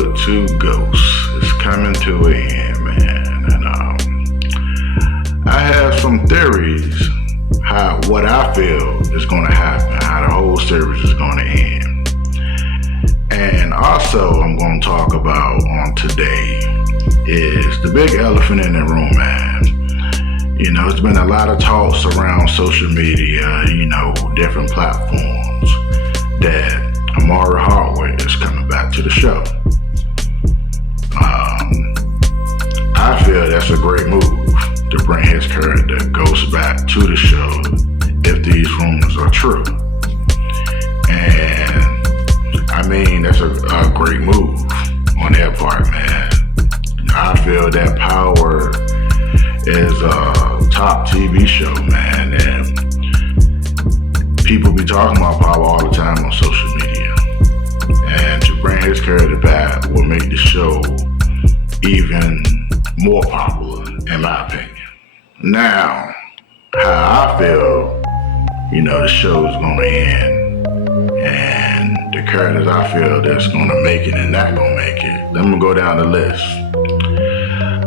episode 2 Ghosts is coming to an end, man. And I have some theories what I feel is going to happen, how the whole series is going to end. And also, I'm going to talk about on today is the big elephant in the room, man. You know, it's been a lot of talks around social media, different platforms that Amari Hardwick is coming back to the show. I feel that's a great move to bring his character Ghost back to the show if these rumors are true. And I mean, that's a great move on their part, man. I feel that Power is a top TV show, man, and people be talking about Power all the time on social media. And to bring his character back will make the show even more popular, in my opinion. Now, how I feel, the show is going to end, and the characters I feel that's going to make it and not going to make it. Let me go down the list.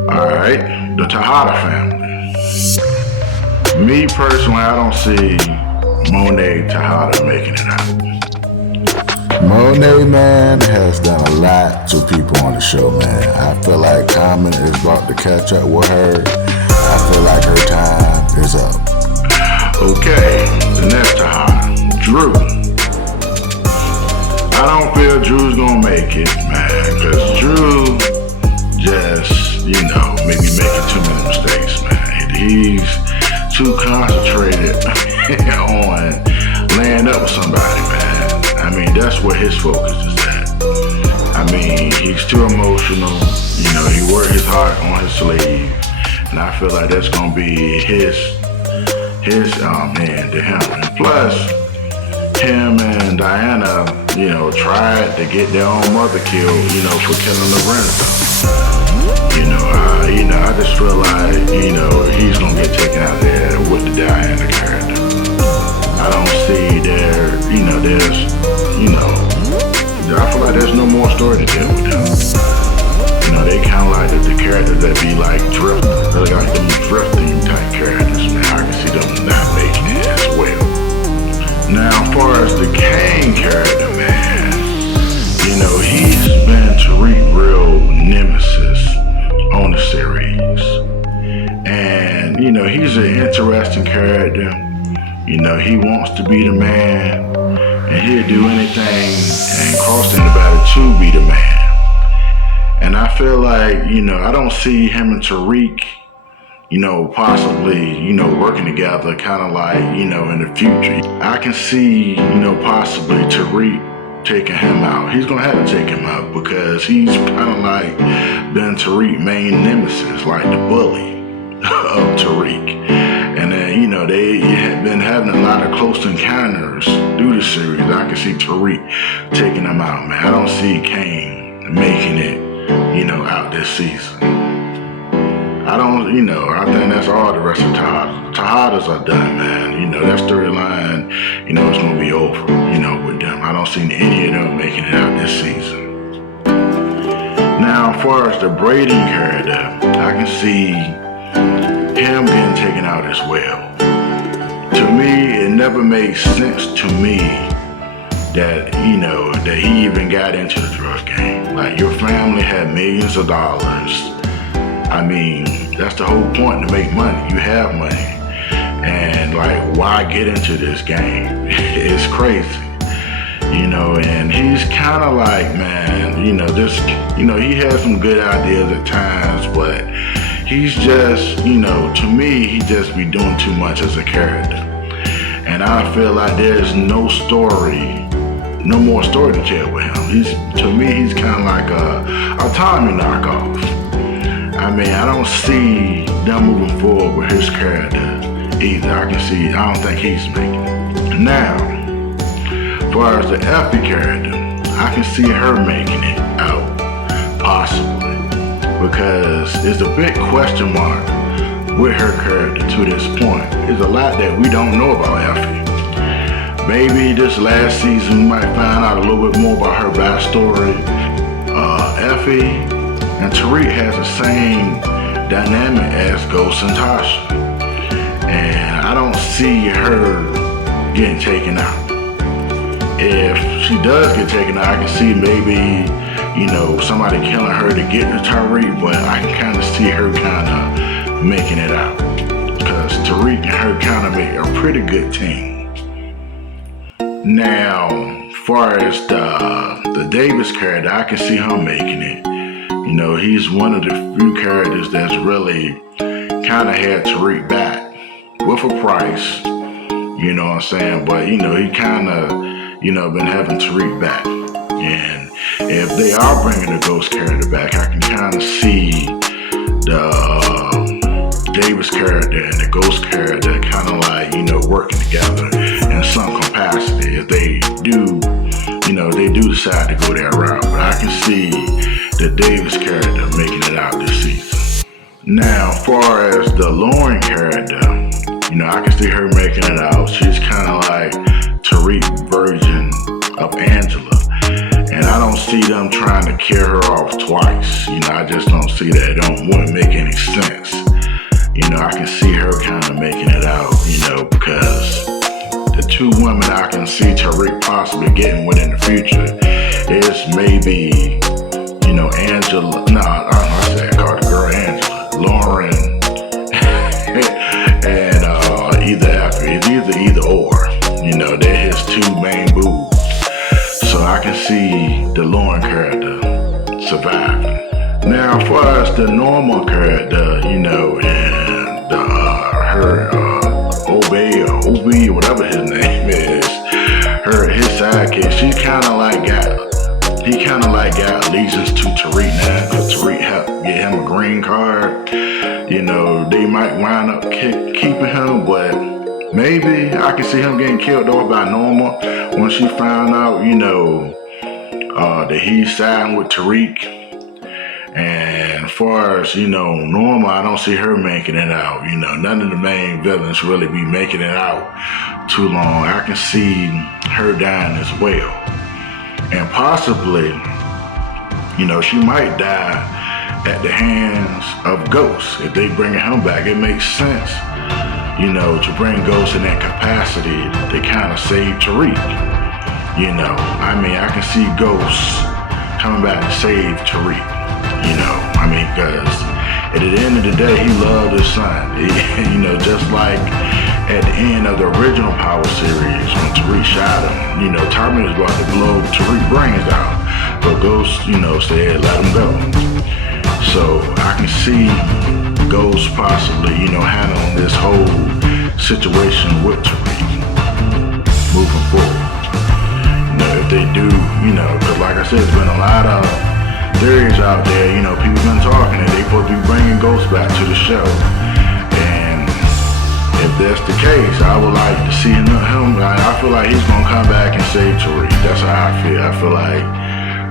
Alright, the Tejada family. Me personally, I don't see Monet Tejada making it out. Monet, man, has done a lot to people on the show, man. I feel like Common is about to catch up with her. I feel like her time is up. Okay, the next Tejada, Drew. I don't feel Drew's gonna make it, man, because Drew just, maybe making too many mistakes, man. He's too concentrated on laying up with somebody, man. I mean, that's where his focus is at. I mean, he's too emotional. He wears his heart on his sleeve, and I feel like that's gonna be his end to him. And plus, him and Diana, tried to get their own mother killed, for killing Lorenzo. I just feel like, he's gonna get taken out there with the Diana character. I don't see I feel like there's no more story to tell with them. They kind of like the characters that be like drifting. They're like them drifting type characters, man. I can see them not making it as well. Now, as far as the Kane character, man, he's been Tariq's real nemesis on the series. And, he's an interesting character. He wants to be the man, and he'll do anything and cross anybody to be the man. And I feel like, I don't see him and Tariq, possibly, working together kind of like, in the future. I can see, possibly Tariq taking him out. He's going to have to take him out because he's kind of like been Tariq's main nemesis, like the bully of Tariq. And then, they have been having a lot of close encounters through the series. I can see Tariq taking them out, man. I don't see Kane making it, out this season. I think that's all the rest of Tejadas. Tejadas are done, man. That storyline, it's going to be over, with them. I don't see any of them making it out this season. Now, as far as the Brayden character, I can see him getting taken out as well. To me, it never made sense to me that, that he even got into the drug game. Like, your family had millions of dollars. I mean, that's the whole point, to make money. You have money. And, why get into this game? It's crazy. And he's kind of like, man, he has some good ideas at times, but he's just, to me, he just be doing too much as a character. And I feel like there's no more story to tell with him. To me, he's kind of like a Tommy knockoff. I mean, I don't see them moving forward with his character either. I don't think he's making it. Now, as far as the Effie character, I can see her making it out, possibly. Because there's a big question mark with her character to this point. There's a lot that we don't know about Effie. Maybe this last season we might find out a little bit more about her backstory. Effie and Tariq has the same dynamic as Ghost and Tasha. And I don't see her getting taken out. If she does get taken out, I can see maybe, somebody killing her to get to Tariq, but I can kind of see her kind of making it out. Because Tariq and her kind of make a pretty good team. Now, as far as the Davis character, I can see him making it. He's one of the few characters that's really kind of had Tariq back with a price, you know what I'm saying? But, he kind of, been having Tariq back. And if they are bringing the Ghost character back, I can kind of see the Davis character and the Ghost character kind of like, working together in some capacity. If they do, they do decide to go that route. But I can see the Davis character making it out this season. Now, as far as the Lauren character, I can see her making it out. She's kind of like Tariq's version of Angela. And I don't see them trying to kill her off twice. I just don't see that. It wouldn't make any sense. I can see her kind of making it out, because the two women I can see Tariq possibly getting with in the future is maybe, Angela. No, I said I called the girl Angela. Lauren and either Effie. It's either or. They're his two main boobs. So I can see the Lauren character surviving. Now, as far as the normal character, and her Obey or Obi or whatever his name is, his sidekick, he kind of like got allegiance to Tariq now, because Tariq helped get him a green card. They might wind up keeping him, but maybe I can see him getting killed off by Norma when she found out, that he's siding with Tariq. And as far as, Norma, I don't see her making it out. None of the main villains really be making it out too long. I can see her dying as well. And possibly, she might die at the hands of Ghost. If they bring him back, it makes sense, to bring Ghost in that capacity to kind of save Tariq. I can see Ghost coming back to save Tariq. Because at the end of the day, he loved his son. Just like at the end of the original Power series when Tariq shot him, Tommy was about to blow Tariq's brains out. But Ghost, said, let him go. So I can see Ghost possibly, handling this whole situation with Tariq moving forward. If they do, because like I said, there's been a lot of theories out there, people been talking and they supposed to be bringing Ghost back to the show. And if that's the case, I would like to see him. I feel like he's gonna come back and save Tariq. That's how I feel. I feel like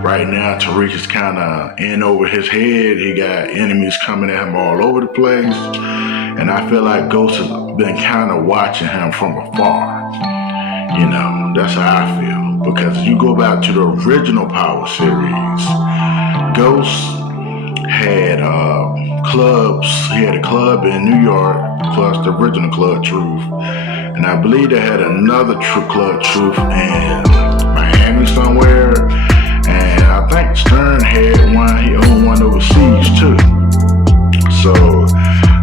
right now Tariq is kind of in over his head. He got enemies coming at him all over the place. And I feel like Ghost has been kind of watching him from afar. That's how I feel. Because if you go back to the original Power series, Ghost had clubs. He had a club in New York, plus the original Club Truth. And I believe they had another Club Truth in Miami somewhere. And I think Stern had one. He owned one overseas too. So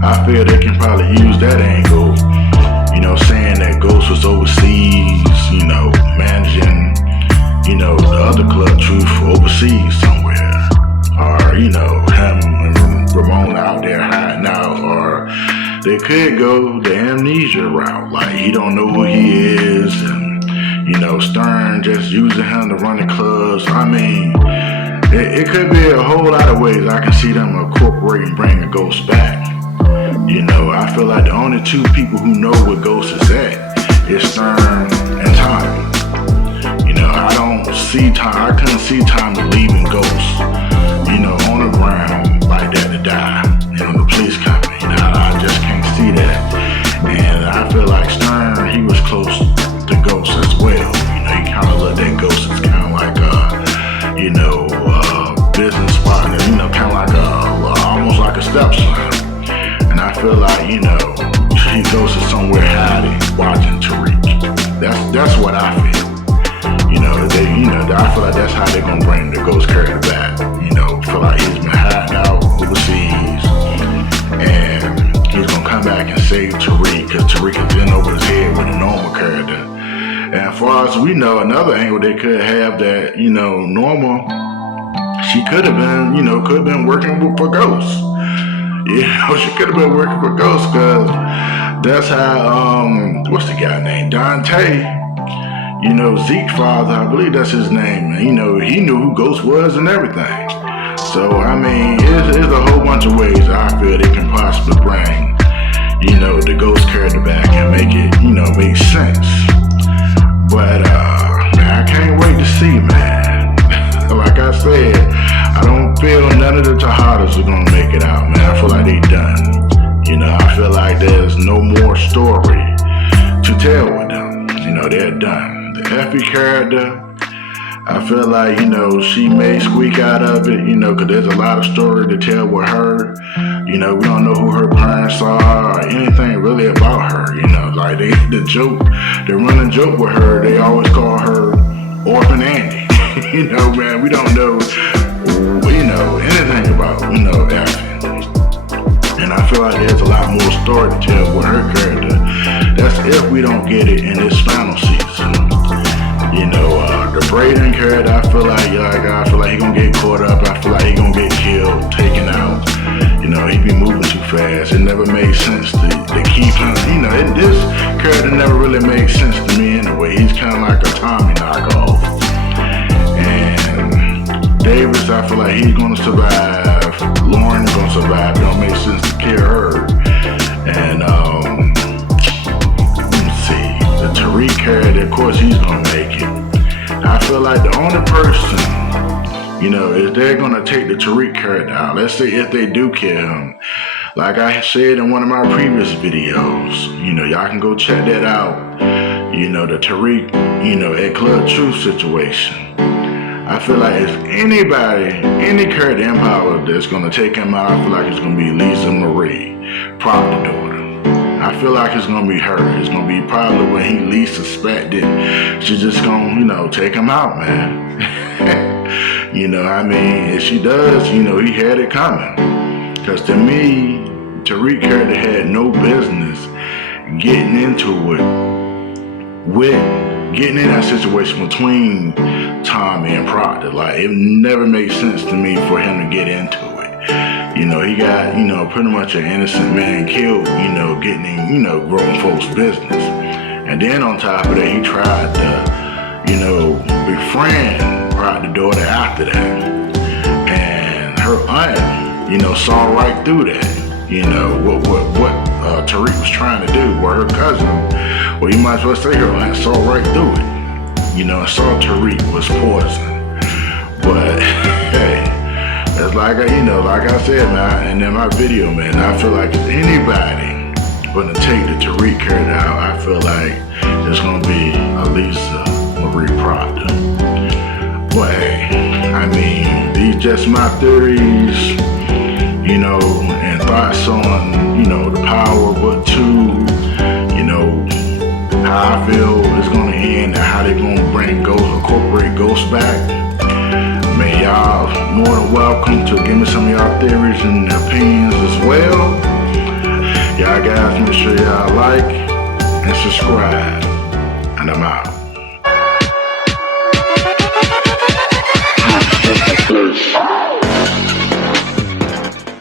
I feel they can probably use that angle, saying that Ghost was overseas, managing, the other Club Truth overseas somewhere. Or, him and Ramon out there hiding out. Or they could go the amnesia route. Like, he don't know who he is. And, Stern just using him to run the clubs. It could be a whole lot of ways I can see them incorporating bringing Ghost back. I feel like the only two people who know where Ghost is at is Stern and Tommy. I don't see I couldn't see Tommy leaving Ghost, on the ground like that to die, the police company. I just can't see that. And I feel like Stern, he was close to Ghost as well. He kind of looked at Ghost as kind of like a, business they're hiding, watching Tariq. That's what I feel. I feel like that's how they're gonna bring the ghost character back. Feel like he's been hiding out overseas, and he's gonna come back and save Tariq because Tariq is in over his head with a normal character. And as far as we know, another angle they could have that, Norma, she could have been working for Ghost. She could have been working for Ghost because that's how, what's the guy named? Dante, Zeke's father, I believe that's his name. And, he knew who Ghost was and everything. So, I mean, there's a whole bunch of ways I feel they can possibly bring, the Ghost character back and make it, make sense. But, man, I can't wait to see, man. Like I said, I don't feel none of the Tejadas are gonna make it out, man. I feel like they done. I feel like there's no more story to tell with them. They're done. The Effie character, I feel like, she may squeak out of it, because there's a lot of story to tell with her. We don't know who her parents are or anything really about her. Like the running joke with her, they always call her Orphan Andy. Man, we don't know, anything about, Effie. And I feel like there's a lot more story to tell with her character. That's if we don't get it in this final season. The Brayden character, I feel like he gonna get caught up. I feel like he gonna get killed, taken out. He be moving too fast. It never made sense to keep him. This character never really made sense to me anyway. He's kind of like a Tommy knockoff. And Davis, I feel like he's gonna survive. Lauren is gonna survive. It don't make sense to kill her. And let's see, the Tariq character, of course, he's gonna make it. I feel like the only person, if they're gonna take the Tariq character out, let's say if they do kill him, like I said in one of my previous videos, y'all can go check that out. The Tariq, at Club Truth situation. I feel like if any character in power that's gonna take him out, I feel like it's gonna be Lisa Marie, Proctor daughter. I feel like it's gonna be her. It's gonna be probably when he least suspected. She's just gonna, take him out, man. If she does, he had it coming. Because to me, Tariq character had no business getting into it getting in that situation between Tommy and Proctor. Like, it never made sense to me for him to get into it. He got, pretty much an innocent man killed, getting in, grown folks' business. And then on top of that, he tried to, befriend Proctor's daughter after that. And her aunt, saw right through that. What Tariq was trying to do with her cousin. Well, you might as well say her aunt saw right through it. Saw Tariq was poison. But hey, that's like I said, man, and in my video, man, I feel like if anybody gonna take the Tariq character out, I feel like it's gonna be Lisa Marie Proctor. But hey, these just my theories, and thoughts on, the power, but too, how I feel it's gonna end and how they gonna incorporate Ghost back. Man, y'all more than welcome to give me some of y'all theories and opinions as well. Y'all guys, make sure y'all like and subscribe. And I'm out.